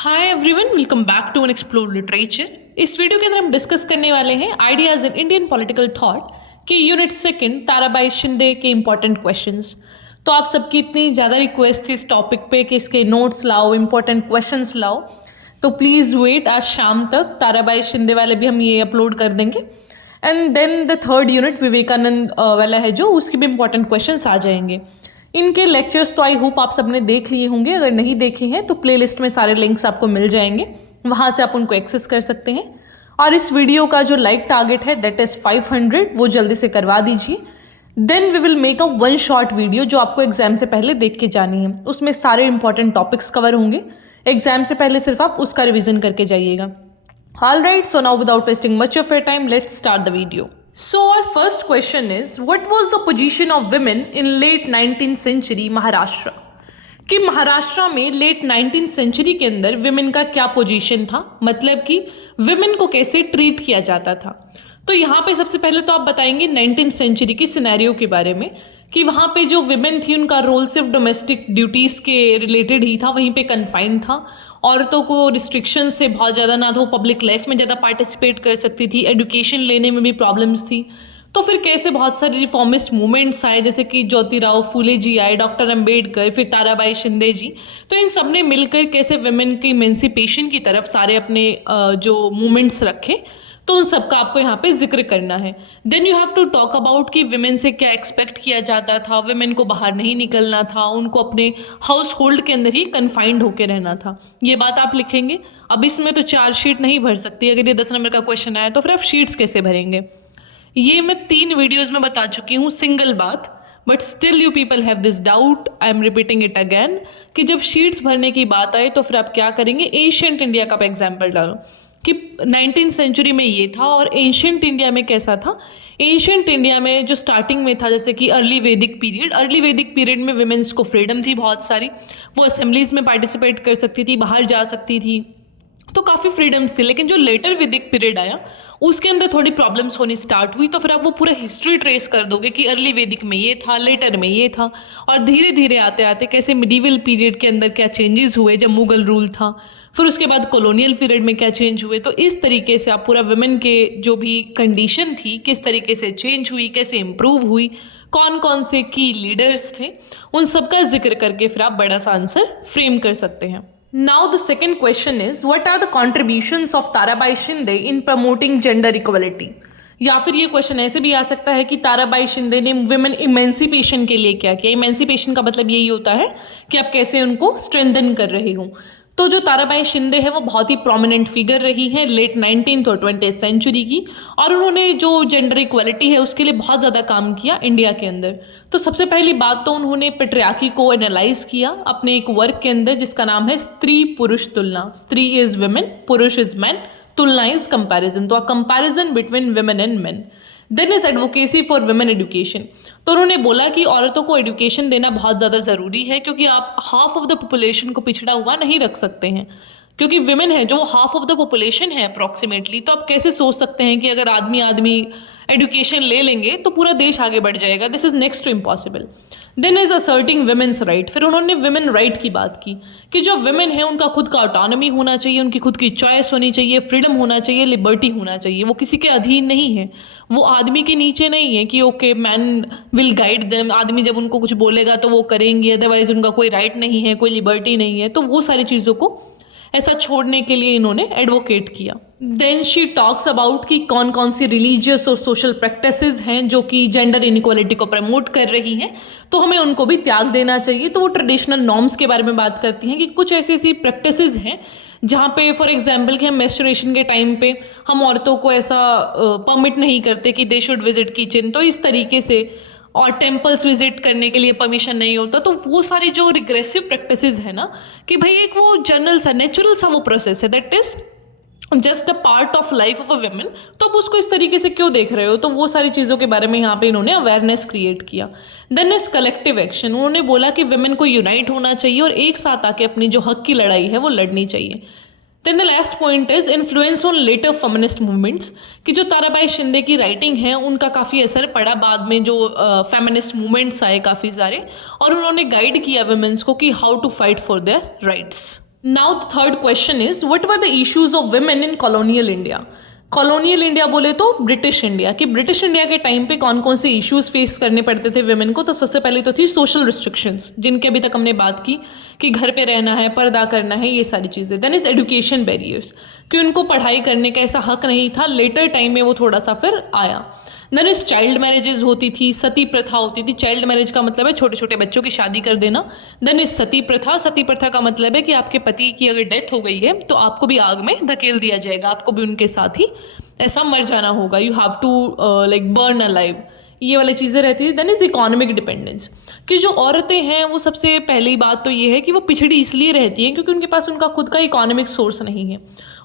Hi everyone, welcome back to an explore literature. इस video के अंदर हम डिस्कस करने वाले हैं ideas in Indian political thought के यूनिट सेकंड ताराबाई शिंदे के इंपॉर्टेंट क्वेश्चंस। तो आप सबकी इतनी ज़्यादा रिक्वेस्ट थी इस टॉपिक पे कि इसके नोट्स लाओ, इंपॉर्टेंट क्वेश्चंस लाओ, तो प्लीज़ वेट, आज शाम तक ताराबाई शिंदे वाले भी हम ये अपलोड कर देंगे। And then the third unit Vivekananda वाला है जो, उसके भी इंपॉर्टेंट क्वेश्चंस आ जाएंगे। इनके लेक्चर्स तो आई होप आप सबने देख लिए होंगे, अगर नहीं देखे हैं तो प्लेलिस्ट में सारे लिंक्स आपको मिल जाएंगे, वहाँ से आप उनको एक्सेस कर सकते हैं। और इस वीडियो का जो लाइक टारगेट है दैट इज़ 500, वो जल्दी से करवा दीजिए। Then we will make a one short video जो आपको एग्जाम से पहले देख के जानी है, उसमें सारे इंपॉर्टेंट टॉपिक्स कवर होंगे। एग्जाम से पहले सिर्फ आप उसका रिविजन करके जाइएगा। All right, so now without wasting much of your time, let's start the video. So our first question is, what was the position of women in late 19th century Maharashtra? कि महाराष्ट्र में late 19th century के अंदर women का क्या position था, मतलब कि women को कैसे ट्रीट किया जाता था। तो यहाँ पे सबसे पहले तो आप बताएंगे 19th सेंचुरी की सिनेरियो के बारे में कि वहाँ पे जो विमेन थी उनका रोल सिर्फ डोमेस्टिक ड्यूटीज़ के रिलेटेड ही था, वहीं पे कन्फाइंड था। औरतों को रिस्ट्रिक्शंस थे बहुत ज़्यादा, ना तो पब्लिक लाइफ में ज़्यादा पार्टिसिपेट कर सकती थी, एजुकेशन लेने में भी प्रॉब्लम्स थी। तो फिर कैसे बहुत सारे रिफॉर्मिस्ट मूवमेंट्स आए, जैसे कि ज्योतिराव फूले जी आए, डॉक्टर अंबेडकर, फिर ताराबाई शिंदे जी। तो इन सब ने मिलकर कैसे विमेन की इमेंसिपेशन की तरफ सारे अपने जो मूवमेंट्स रखे, तो उन सबका आपको यहाँ पे जिक्र करना है। Then you have to talk about कि विमेन से क्या एक्सपेक्ट किया जाता था, विमेन को बाहर नहीं निकलना था, उनको अपने हाउस होल्ड के अंदर ही कन्फाइंड होकर रहना था, ये बात आप लिखेंगे। अब इसमें तो 4 शीट नहीं भर सकती, अगर ये 10 नंबर का क्वेश्चन आया तो फिर आप शीट्स कैसे भरेंगे। ये मैं 3 वीडियोज़ में बता चुकी हूँ सिंगल बात, but still you people have this doubt, I am repeating it again, कि जब शीट्स भरने की बात आए तो फिर आप क्या करेंगे। एशियंट इंडिया का एग्जाम्पल डालो कि 19th सेंचुरी में ये था, और एंशियंट इंडिया में कैसा था। एंशियंट इंडिया में जो स्टार्टिंग में था, जैसे कि अर्ली वैदिक पीरियड में विमेंस को फ्रीडम थी बहुत सारी, वो असेंबलीज में पार्टिसिपेट कर सकती थी, बाहर जा सकती थी, तो काफ़ी फ्रीडम्स थी। लेकिन जो लेटर वैदिक पीरियड आया उसके अंदर थोड़ी प्रॉब्लम्स होनी स्टार्ट हुई। तो फिर आप वो पूरा हिस्ट्री ट्रेस कर दोगे कि अर्ली वैदिक में ये था, लेटर में ये था, और धीरे धीरे आते आते कैसे मिडीवल पीरियड के अंदर क्या चेंजेस हुए जब मुगल रूल था, फिर उसके बाद कॉलोनियल पीरियड में क्या चेंज हुए। तो इस तरीके से आप पूरा वुमेन के जो भी कंडीशन थी किस तरीके से चेंज हुई, कैसे इम्प्रूव हुई, कौन कौन से की लीडर्स थे, उन सबका जिक्र करके फिर आप बड़ा सा आंसर फ्रेम कर सकते हैं। Now the second question is, what are the contributions of Tarabai Shinde in promoting gender equality? या फिर ये क्वेश्चन ऐसे भी आ सकता है कि ताराबाई शिंदे ने वुमेन इमेंसिपेशन के लिए क्या किया। इमेंसिपेशन का मतलब यही होता है कि आप कैसे उनको स्ट्रेंथन कर रहे हो। तो जो ताराबाई शिंदे है वो बहुत ही प्रोमिनेंट फिगर रही है लेट 19th और 20th सेंचुरी की, और उन्होंने जो जेंडर इक्वालिटी है उसके लिए बहुत ज़्यादा काम किया इंडिया के अंदर। तो सबसे पहली बात तो उन्होंने पेट्रियार्की को एनालाइज किया अपने एक वर्क के अंदर जिसका नाम है स्त्री पुरुष तुलना। स्त्री इज वुमेन, पुरुष इज मैन, तुलना इज कंपैरिजन, तो a comparison between women and men. Then is advocacy for women education. तो उन्होंने बोला कि औरतों को एजुकेशन देना बहुत ज़्यादा ज़रूरी है, क्योंकि आप हाफ ऑफ द पॉपुलेशन को पिछड़ा हुआ नहीं रख सकते हैं, क्योंकि विमेन है जो हाफ ऑफ द पॉपुलेशन है अप्रॉक्सीमेटली। तो आप कैसे सोच सकते हैं कि अगर आदमी एजुकेशन ले लेंगे तो पूरा देश आगे बढ़ जाएगा। This is next to impossible. Then is asserting women's right. फिर उन्होंने वुमेन राइट की बात की कि जो वुमेन है उनका खुद का ऑटोनॉमी होना चाहिए, उनकी खुद की चॉइस होनी चाहिए, फ्रीडम होना चाहिए, लिबर्टी होना चाहिए, वो किसी के अधीन नहीं है, वो आदमी के नीचे नहीं है कि okay man will guide them, आदमी जब उनको कुछ बोलेगा तो वो करेंगे, अदरवाइज उनका कोई राइट नहीं है, कोई लिबर्टी नहीं है। तो वो सारी चीज़ों को ऐसा छोड़ने के लिए इन्होंने एडवोकेट किया। देन शी टॉक्स अबाउट कि कौन कौन सी रिलीजियस और सोशल प्रैक्टिसेस हैं जो कि जेंडर इनइक्वालिटी को प्रमोट कर रही हैं, तो हमें उनको भी त्याग देना चाहिए। तो वो ट्रेडिशनल नॉर्म्स के बारे में बात करती हैं कि कुछ ऐसी ऐसी प्रैक्टिसेस हैं जहाँ पे फॉर एग्जांपल कि हम मेंस्ट्रुएशन के टाइम पे हम औरतों को ऐसा परमिट नहीं करते कि दे शुड विजिट किचन, तो इस तरीके से, और टेम्पल्स विजिट करने के लिए परमिशन नहीं होता। तो वो सारी जो रिग्रेसिव प्रैक्टिसेस है ना, कि भाई एक वो जनरल सा नेचुरल सा वो प्रोसेस है, that is just a part of life of a women, तो आप उसको इस तरीके से क्यों देख रहे हो। तो वो सारी चीज़ों के बारे में यहाँ पे इन्होंने अवेयरनेस क्रिएट किया। Then is collective action. उन्होंने बोला कि वुमेन को यूनाइट होना चाहिए और एक साथ आके अपनी जो हक की लड़ाई है वो लड़नी चाहिए। Then the last point is influence on later feminist movements, कि जो ताराबाई शिंदे की राइटिंग है उनका काफ़ी असर पड़ा बाद में जो फेमिनिस्ट मूवमेंट्स आए काफ़ी सारे, और उन्होंने गाइड किया वुमेन्स को कि how to fight for their rights. Now the third question is what were the issues of women in colonial India. Colonial India बोले तो ब्रिटिश इंडिया, कि ब्रिटिश इंडिया के टाइम पे कौन कौन से इश्यूज फेस करने पड़ते थे वुमेन को। तो सबसे पहले तो थी सोशल रिस्ट्रिक्शंस, जिनके अभी तक हमने बात की कि घर पे रहना है, पर्दा करना है, ये सारी चीज़ें। देन इज एजुकेशन बैरियर्स, कि उनको पढ़ाई करने का ऐसा हक नहीं था। लेटर टाइम में वो थोड़ा सा फिर आया। देन इज चाइल्ड मैरिजेज होती थी, सती प्रथा होती थी। चाइल्ड मैरिज का मतलब है छोटे छोटे बच्चों की शादी कर देना। देन इज सती प्रथा। सती प्रथा का मतलब है कि आपके पति की अगर डेथ हो गई है तो आपको भी आग में धकेल दिया जाएगा, आपको भी उनके साथ ही ऐसा मर जाना होगा। You have to like burn alive, ये वाली चीज़ें रहती थी। देन इज इकोनॉमिक डिपेंडेंस, कि जो औरतें हैं वो सबसे पहली बात तो ये है कि वो पिछड़ी इसलिए रहती हैं क्योंकि उनके पास उनका खुद का इकोनॉमिक सोर्स नहीं है।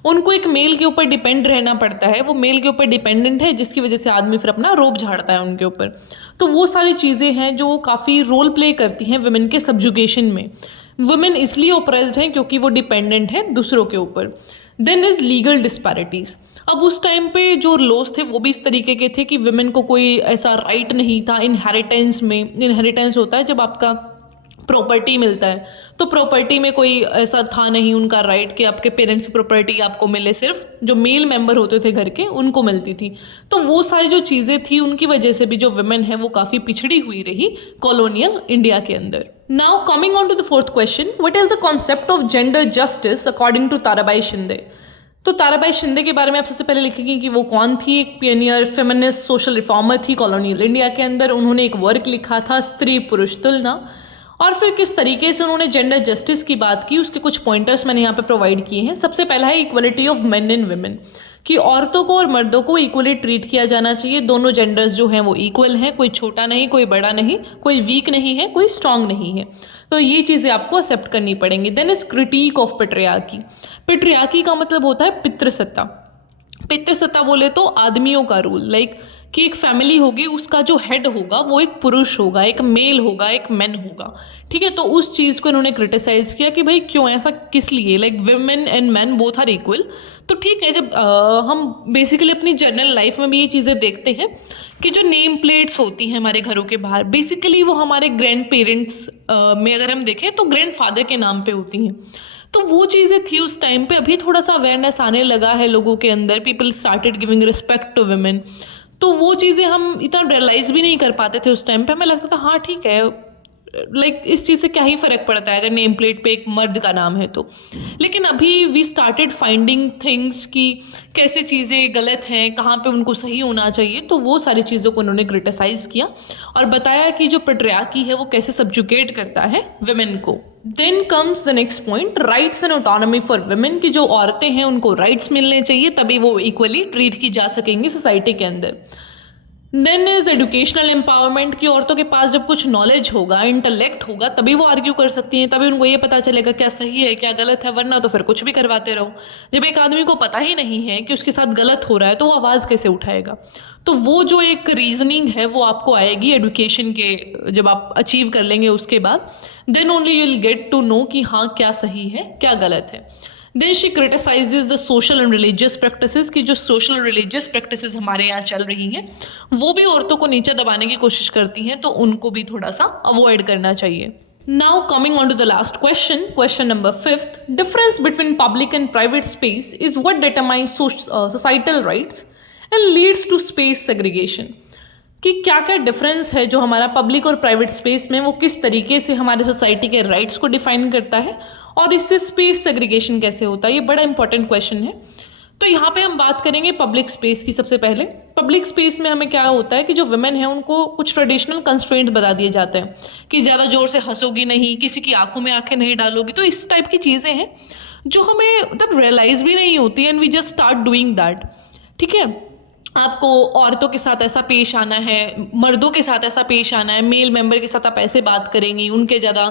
उनको एक मेल के ऊपर डिपेंड रहना पड़ता है, वो मेल के ऊपर डिपेंडेंट है, जिसकी वजह से आदमी फिर अपना रोब झाड़ता है उनके ऊपर। तो वो सारी चीज़ें हैं जो काफ़ी रोल प्ले करती हैं वुमेन के सब्जुगेशन में। वुमेन इसलिए ओप्रेस्ड हैं क्योंकि वो डिपेंडेंट हैं दूसरों के ऊपर। Then is legal disparities. अब उस टाइम पे जो लॉज थे वो भी इस तरीके के थे कि वुमेन को कोई ऐसा राइट नहीं था इनहेरिटेंस में। इनहेरिटेंस होता है जब आपका प्रॉपर्टी मिलता है, तो प्रॉपर्टी में कोई ऐसा था नहीं उनका राइट कि आपके पेरेंट्स की प्रॉपर्टी आपको मिले, सिर्फ जो मेल मेंबर होते थे घर के उनको मिलती थी। तो वो सारी जो चीज़ें थी उनकी वजह से भी जो वुमेन है वो काफ़ी पिछड़ी हुई रही कॉलोनियल इंडिया के अंदर। Now coming on to the fourth question, what is the concept of gender justice according to Tarabai Shinde. तो ताराबाई शिंदे के बारे में आप सबसे पहले लिखेंगे कि वो कौन थी। एक पियनियर फेमिनिस्ट सोशल रिफॉर्मर थी कॉलोनियल इंडिया के अंदर। उन्होंने एक वर्क लिखा था स्त्री पुरुष तुलना, और फिर किस तरीके से उन्होंने जेंडर जस्टिस की बात की उसके कुछ पॉइंटर्स मैंने यहाँ पे प्रोवाइड किए हैं। सबसे पहला है equality of main and women, कि औरतों को और मर्दों को इक्वली ट्रीट किया जाना चाहिए। दोनों जेंडर्स जो हैं वो इक्वल हैं, कोई छोटा नहीं, कोई बड़ा नहीं, कोई वीक नहीं है, कोई स्ट्रांग नहीं है। तो ये चीज़ें आपको एक्सेप्ट करनी पड़ेंगी। Then is critic of patriarchy. Patriarchy का मतलब होता है पितृसत्ता। पितृसत्ता बोले तो आदमियों का रूल, लाइक कि एक फैमिली होगी, उसका जो हेड होगा वो एक पुरुष होगा, एक मेल होगा, एक मैन होगा। ठीक है, तो उस चीज़ को इन्होंने क्रिटिसाइज किया कि भाई क्यों ऐसा, किस लिए, like women and man both are equal. तो ठीक है, जब हम बेसिकली अपनी जनरल लाइफ में भी ये चीज़ें देखते हैं कि जो नेम प्लेट्स होती हैं हमारे घरों के बाहर, बेसिकली वो हमारे ग्रैंड पेरेंट्स में अगर हम देखें तो ग्रैंड फादर के नाम पे होती हैं। तो वो चीज़ें थी उस टाइम पे। अभी थोड़ा सा अवेयरनेस आने लगा है लोगों के अंदर, people started giving respect to women. तो वो चीज़ें हम इतना रियलाइज़ भी नहीं कर पाते थे उस टाइम पे। हमें लगता था हाँ ठीक है, लाइक इस चीज़ से क्या ही फ़र्क पड़ता है अगर नेम प्लेट पे एक मर्द का नाम है तो। लेकिन अभी वी स्टार्टेड फाइंडिंग थिंग्स कि कैसे चीज़ें गलत हैं, कहाँ पे उनको सही होना चाहिए। तो वो सारी चीज़ों को उन्होंने क्रिटिसाइज़ किया और बताया कि जो पेट्रियार्की है वो कैसे सब्जुगेट करता है वुमेन को। Then comes the next point, rights and autonomy for women, की जो औरतें हैं उनको राइट्स मिलने चाहिए, तभी वो इक्वली ट्रीट की जा सकेंगी सोसाइटी के अंदर। देन इज एजुकेशनल एम्पावरमेंट, की औरतों के पास जब कुछ नॉलेज होगा, इंटेलेक्ट होगा, तभी वो आर्ग्यू कर सकती हैं, तभी उनको ये पता चलेगा क्या सही है क्या गलत है, वरना तो फिर कुछ भी करवाते रहो। जब एक आदमी को पता ही नहीं है कि उसके साथ गलत हो रहा है तो वो आवाज़ कैसे उठाएगा। तो वो जो एक रीजनिंग है वो आपको आएगी एडुकेशन के, जब आप अचीव कर लेंगे उसके बाद, then only you will get to know कि हाँ क्या सही है क्या गलत है। Then she criticises the social and religious practices, की जो सोशल रिलीजियस प्रैक्टिसेस हमारे यहाँ चल रही हैं वो भी औरतों को नीचे दबाने की कोशिश करती हैं, तो उनको भी थोड़ा सा अवॉइड करना चाहिए। Now coming on to the last question, question number 5th, difference between public and private space is what determines societal rights and leads to space segregation, कि क्या क्या डिफरेंस है जो हमारा पब्लिक और प्राइवेट स्पेस में, वो किस तरीके से हमारे सोसाइटी के राइट्स को डिफाइन करता है और इससे स्पेस सेग्रीगेशन कैसे होता है। ये बड़ा इंपॉर्टेंट क्वेश्चन है। तो यहाँ पे हम बात करेंगे पब्लिक स्पेस की। सबसे पहले पब्लिक स्पेस में हमें क्या होता है कि जो वुमेन है उनको कुछ ट्रेडिशनल कंस्ट्रेंट बता दिए जाते हैं कि ज़्यादा ज़ोर से हंसोगी नहीं, किसी की आंखों में आंखें नहीं डालोगी। तो इस टाइप की चीज़ें हैं जो हमें मतलब रियलाइज़ भी नहीं होती, and we just start doing that. ठीक है, आपको औरतों के साथ ऐसा पेश आना है, मर्दों के साथ ऐसा पेश आना है, मेल मेंबर के साथ आप ऐसे बात करेंगी, उनके ज़्यादा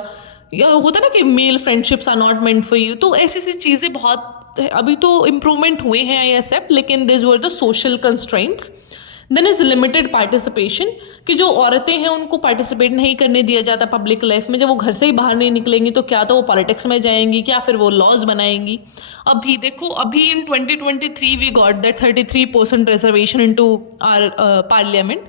होता है ना कि male friendships are not meant for you. तो ऐसी ऐसी चीज़ें बहुत, अभी तो इम्प्रूवमेंट हुए हैं आई एक्सेप्ट, लेकिन this were the social constraints. Then is limited participation, कि जो औरतें हैं उनको पार्टिसिपेट नहीं करने दिया जाता पब्लिक लाइफ में। जब वो घर से ही बाहर नहीं निकलेंगी तो क्या तो वो पॉलिटिक्स में जाएंगी, क्या फिर वो लॉज बनाएंगी। अभी देखो, अभी in 2023 we got that 33% reservation into our parliament.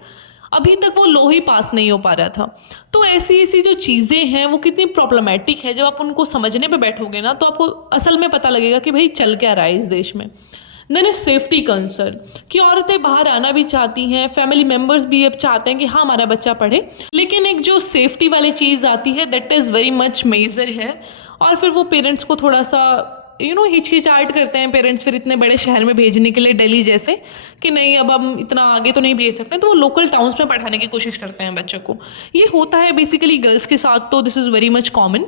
अभी तक वो लॉ ही पास नहीं हो पा रहा था। तो ऐसी ऐसी जो चीज़ें हैं वो कितनी प्रॉब्लमेटिक है, जब आप उनको समझने पे बैठोगे ना तो आपको असल में पता लगेगा कि भाई चल क्या रहा है इस देश में। देन इज सेफ्टी कंसर्न, कि औरतें बाहर आना भी चाहती हैं, फैमिली मेम्बर्स भी अब चाहते हैं कि हाँ हमारा बच्चा पढ़े, लेकिन एक जो सेफ्टी वाली चीज़ आती है that is very much major है। और फिर वो पेरेंट्स को थोड़ा सा हिचकिचाहट करते हैं पेरेंट्स फिर इतने बड़े शहर में भेजने के लिए, दिल्ली जैसे, कि नहीं अब हम इतना आगे तो नहीं भेज सकते, तो वो लोकल टाउन्स में पढ़ाने की कोशिश करते हैं बच्चों को। ये होता है बेसिकली गर्ल्स के साथ, तो this is very much common,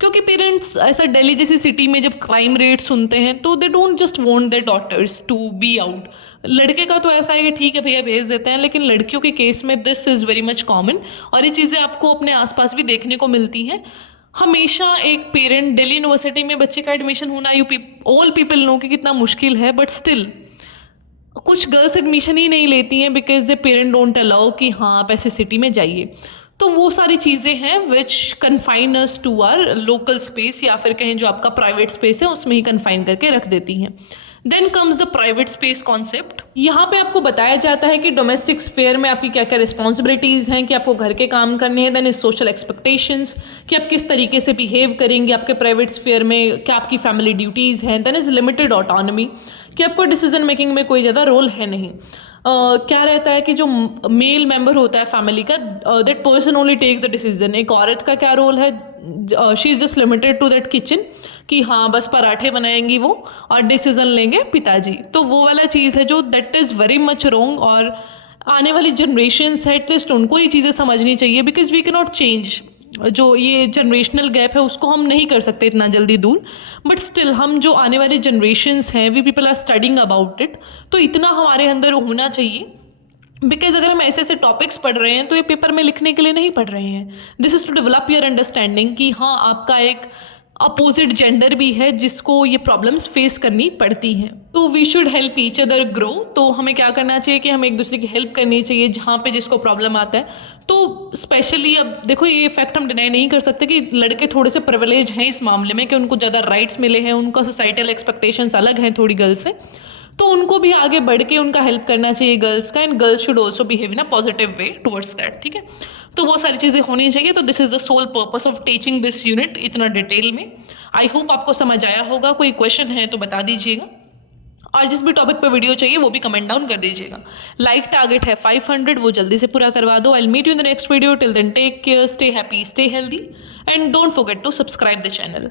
क्योंकि पेरेंट्स ऐसा दिल्ली जैसी सिटी में जब क्राइम रेट सुनते हैं तो they don't just want their daughters to be out. लड़के का तो ऐसा है कि ठीक है भैया भेज देते हैं, लेकिन लड़कियों के केस में this is very much common, और ये चीज़ें आपको अपने आसपास भी देखने को मिलती हैं। हमेशा एक पेरेंट, दिल्ली यूनिवर्सिटी में बच्चे का एडमिशन होना ऑल पीपल नो कि कितना मुश्किल है, बट स्टिल कुछ गर्ल्स एडमिशन ही नहीं लेती हैं because they parent don't allow कि हाँ आप ऐसे सिटी में जाइए। तो वो सारी चीज़ें हैं which confine us to our local space, या फिर कहें जो आपका प्राइवेट स्पेस है उसमें ही कन्फाइन करके रख देती हैं। Then comes the private space concept. यहाँ पे आपको बताया जाता है कि डोमेस्टिक स्फेयर में आपकी क्या क्या रिस्पॉन्सिबिलिटीज़ हैं, कि आपको घर के काम करने हैं। देन इज सोशल एक्सपेक्टेशंस, कि आप किस तरीके से बिहेव करेंगे आपके प्राइवेट स्फेयर में, क्या आपकी फैमिली ड्यूटीज़ हैं। देन इज लिमिटेड ऑटोनॉमी, कि आपको डिसीजन मेकिंग में कोई ज़्यादा रोल है नहीं। क्या रहता है कि जो मेल मेंबर होता है फैमिली का, that person only takes the decision. एक औरत का क्या रोल है, she is just limited to that kitchen, कि हाँ बस पराठे बनाएंगी वो और डिसीजन लेंगे पिताजी। तो वो वाला चीज़ है जो that is very much wrong, और आने वाली जनरेशन्स है एटलीस्ट उनको ये चीज़ें समझनी चाहिए, because we can not change. जो ये जनरेशनल गैप है उसको हम नहीं कर सकते इतना जल्दी दूर, बट स्टिल हम जो आने वाली जनरेशन्स हैं we people are studying about it, तो इतना हमारे अंदर होना चाहिए। बिकॉज अगर हम ऐसे ऐसे टॉपिक्स पढ़ रहे हैं तो ये पेपर में लिखने के लिए नहीं पढ़ रहे हैं, this is to develop your understanding कि हाँ आपका एक अपोजिट जेंडर भी है जिसको ये प्रॉब्लम्स फेस करनी पड़ती हैं। तो we should help each other grow. तो हमें क्या करना चाहिए कि हमें एक दूसरे की हेल्प करनी चाहिए जहाँ पे जिसको प्रॉब्लम आता है। तो स्पेशली अब देखो ये फैक्ट हम डिनाई नहीं कर सकते कि लड़के थोड़े से प्रिविलेज हैं इस मामले में, कि उनको ज़्यादा राइट्स मिले हैं, उनका सोसाइटल एक्सपेक्टेशंस अलग हैं थोड़ी गर्ल्स से, तो उनको भी आगे बढ़ के उनका हेल्प करना चाहिए गर्ल्स का, and girls should also behave in a positive way towards that. ठीक है, तो वो सारी चीज़ें होनी चाहिए। तो this is the sole purpose of teaching this unit इतना डिटेल में। आई होप आपको समझ आया होगा। कोई क्वेश्चन है तो बता दीजिएगा, और जिस भी टॉपिक पर वीडियो चाहिए वो भी कमेंट डाउन कर दीजिएगा। लाइक टारगेट है 500, वो जल्दी से पूरा करवा दो। I will meet you in the next video. Till then take care, stay happy, stay healthy, and don't forget to subscribe the channel.